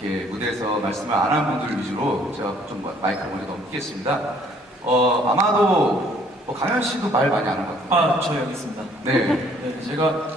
이렇게 무대에서 말씀을 안 한 분들 위주로 제가 좀 마이크를 먼저 넘기겠습니다. 어, 아마도 어, 강현 씨도 말 많이 안 한 것 같아요. 아, 저 여기 있습니다. 네. 네, 제가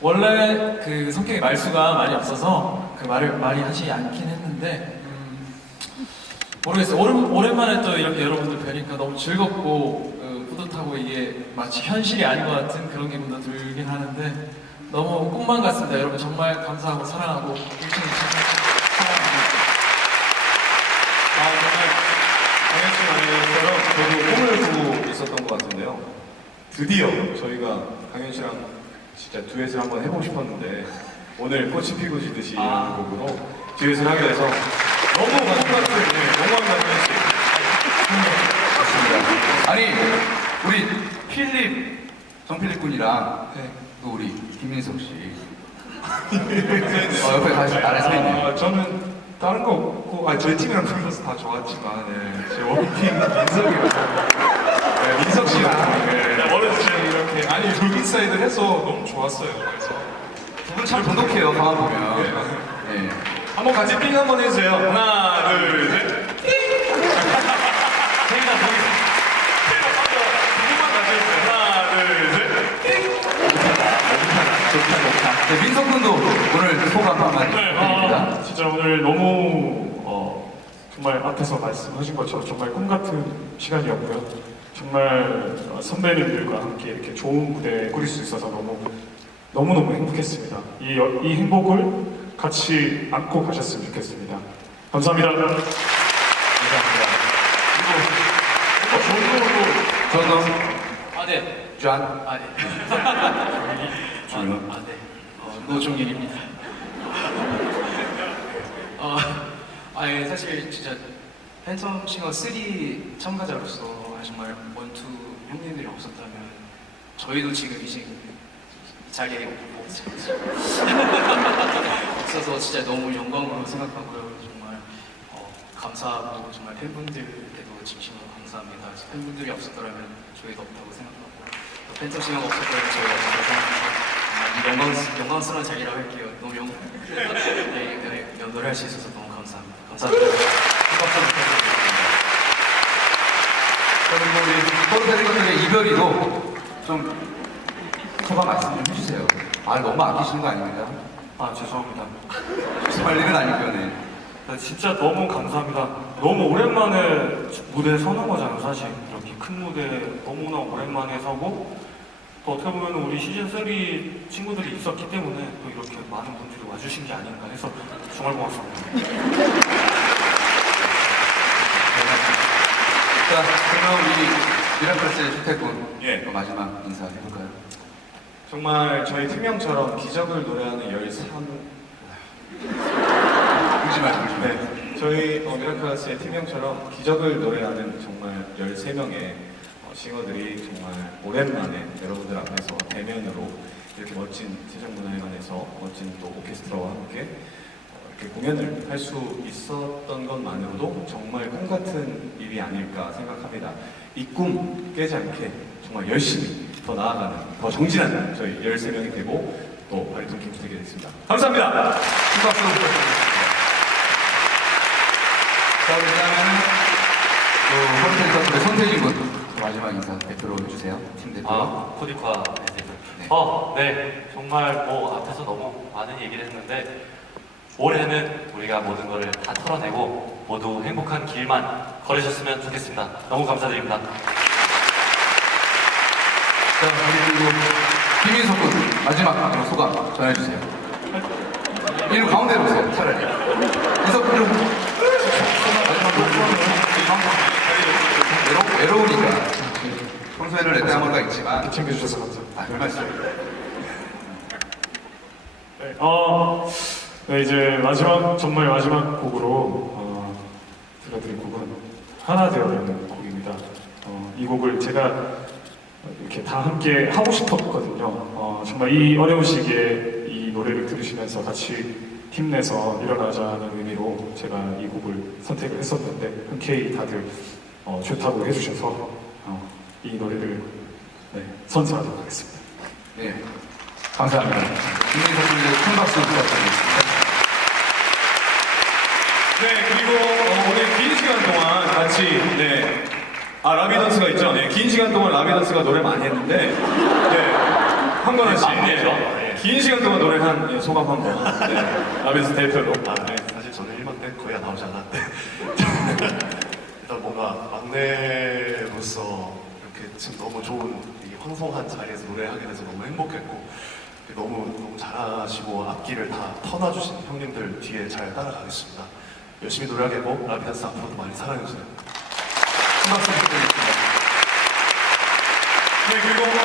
원래 그 성격이 말수가 많이 없어서 그 말을 많이 하지 않긴 했는데 음, 모르겠어요. 오랜, 오랜만에 또 이렇게 여러분들 뵈니까 너무 즐겁고 그, 뿌듯하고 이게 마치 현실이 아닌 것 같은 그런 기분도 들긴 하는데 너무 꿈만 같습니다. 여러분 정말 감사하고 사랑하고 1층 사랑합니다. 아, 정 말 강현 씨 말처럼 저도 꿈을 꾸고 있었던 것 같은데요. 드디어 저희가 강현 씨랑 진짜 듀엣을 한번 해보고 싶었는데 오늘 꽃이 피고 지듯이 아. 라는 곡으로 듀엣을 하게 돼서 너무 꿈 같은, 네, 너무한 강현 씨. 맞습니다. 아니, 우리 필립, 정필립 군이랑 네. 또 우리 김민석 씨. 어, 옆에 가시 아래 서 있네요. 아, 저는 다른 거 없고, 아, 저희 팀이랑 불러서 다 좋았지만, 네, 제 원팀 민석이랑, 네, 민석 씨랑, 네, 어렸을 때 이렇게, 아니, 롤인사이드 해서 너무 좋았어요. 그래서. 두분 참 돈독해요, 가만 보면. 네. 한번 같이 띵 한번 해주세요. 하나, 둘, 셋. 저희가 거기 두분만 같이 해주세요. 하나, 둘, 셋. 좋다, 좋다. 네, 민석 군도 오늘 소감 한마디 네, 드립니다. 아, 진짜 오늘 너무, 어, 정말 앞에서 말씀하신 것처럼 정말 꿈 같은 시간이었고요. 정말 어, 선배님들과 함께 이렇게 좋은 무대 꾸릴 수 있어서 너무, 너무 너무 행복했습니다. 이, 여- 이 행복을 같이 안고 가셨으면 좋겠습니다. 감사합니다. 감사합니다. 그리고 어, 좋은 저도 아, 네. 짠. 아, 네. 조용. 아, 네. 어, 노종일입니다. 어, 아, 예, 사실 진짜 팬텀 싱어 3 참가자로서 정말 원투 형님들이 없었다면 저희도 지금 이 자리에 없- 없어서 진짜 너무 영광으로 생각하고요. 정말 어, 감사하고 정말 팬분들께도 진심으로 감사합니다. 팬분들이 없었더라면 저희도 없다고 생각하고 또 팬텀 싱어가 없었더라면 저희가 없다고 이 영광, 영광스러운 자리라고 할게요. 너무 영, 네, 네, 네, 노래할 수 있어서 너무 감사합니다. 감사합니다. 부탁드립니다. 그리고 우리 포르테리커들의 이별이도 좀 소감 말씀 좀 해주세요. 아, 너무 아끼시는 거 아닙니까? 아, 죄송합니다. 정말 일은 아니고요, 네. 네, 진짜 너무 감사합니다. 너무 오랜만에 무대에 서는 거잖아요, 사실. 이렇게 큰 무대 너무나 오랜만에 서고, 또 어떻게 보면 우리 시즌3 친구들이 있었기 때문에 또 이렇게 많은 분들이 와주신 게 아닌가 해서 정말 고맙습니다. 자, 그러면 우리 미라클스의 주택군 예. 마지막 인사 해볼까요? 정말 저희 팀명처럼 기적을 노래하는 13. 울지 말고, 울지. 네. 저희 어, 미라클라스의 팀명처럼 기적을 노래하는 정말 13명의 어, 싱어들이 정말 오랜만에 여러분들 앞에서 대면으로 이렇게 멋진 세종문화회관에서 멋진 또 오케스트라와 함께 어, 이렇게 공연을 할 수 있었던 것만으로도 정말 꿈 같은 일이 아닐까 생각합니다. 이 꿈 깨지 않게 정말 열심히 더 나아가는, 더 정진하는 저희 13명이 되고 또 바리톤 되게 됐습니다. 감사합니다. 큰 박수 부탁드리겠습니다. 자, 그다음에는 또 포르테리커들의 손태진 군 마지막 인사 대표로 해주세요. 팀 대표. 아, 코디과 네. 어, 네. 정말 뭐 앞에서 너무 많은 얘기를 했는데 올해는 우리가 모든 거를 다 털어내고 모두 행복한 길만 걸으셨으면 좋겠습니다. 너무 감사드립니다. 자, 그리고 김인석 군 마지막 소감 전해주세요. 이리 가운데로 오세요, 차라리. 인석 군 마지막 외로, 외로우니까. 평소에는 레드아머가 있지만. 챙겨주셔서 감사합니다. 아, 별 말씀. 네, 어, 네, 이제 마지막, 정말 마지막 곡으로 어, 들려드릴 곡은 하나 되어라는 곡입니다. 이 곡을 제가 이렇게 다 함께 하고 싶었거든요. 어, 정말 이 어려운 시기에 이 노래를 들으시면서 같이 힘내서 일어나자는 의미로 제가 이 곡을 선택을 했었는데 흔쾌히 다들 어, 좋다고 해주셔서 어, 이 노래를 네, 선사하도록 하겠습니다. 네. 감사합니다. 김민석 군의 큰 박수 부탁드리겠습니다. 네, 그리고 어, 오늘 긴 시간 동안 같이 네. 아 라비던스가 있죠. 네, 긴 시간 동안 라비던스가 노래 많이 했는데 네, 한건아 씨, 네. 네, 네. 긴 시간 동안 노래한 예, 소감 한 번. 네, 라비던스 대표로. 아, 네. 사실 저는 1번 때 거의 안 나오지 않았는데 일단 뭔가 막내로서 지금 너무 좋은 이 황송한 자리에서 노래하게 돼서 너무 행복했고 너무 너무 잘하시고 악기를 다 터놔주신 형님들 뒤에 잘 따라가겠습니다. 열심히 노래하겠고 라비다스 앞으로도 많이 사랑해주세요. 큰 박수 부탁드리겠습니다. 네, 그리고 오늘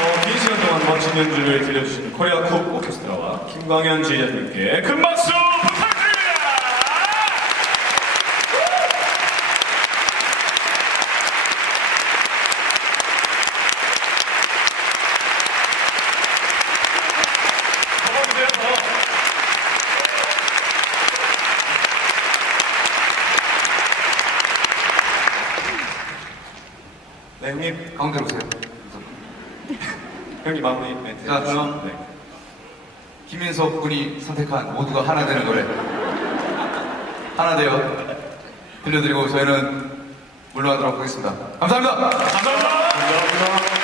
어, 긴 시간 동안 멋진 연주를 들려주신 코리아 쿱 오케스트라와 김광현 지휘자님께 큰 박수 부탁드립니다. 고맙습니다. 네, 형님, 가운데로 오세요. 형님 마무리 멘트. 자, 그럼. 네. 김민석 군이 선택한 모두가 하나 되는 노래. 하나 되어 들려드리고 저희는 물러가도록 하겠습니다. 감사합니다. 감사합니다.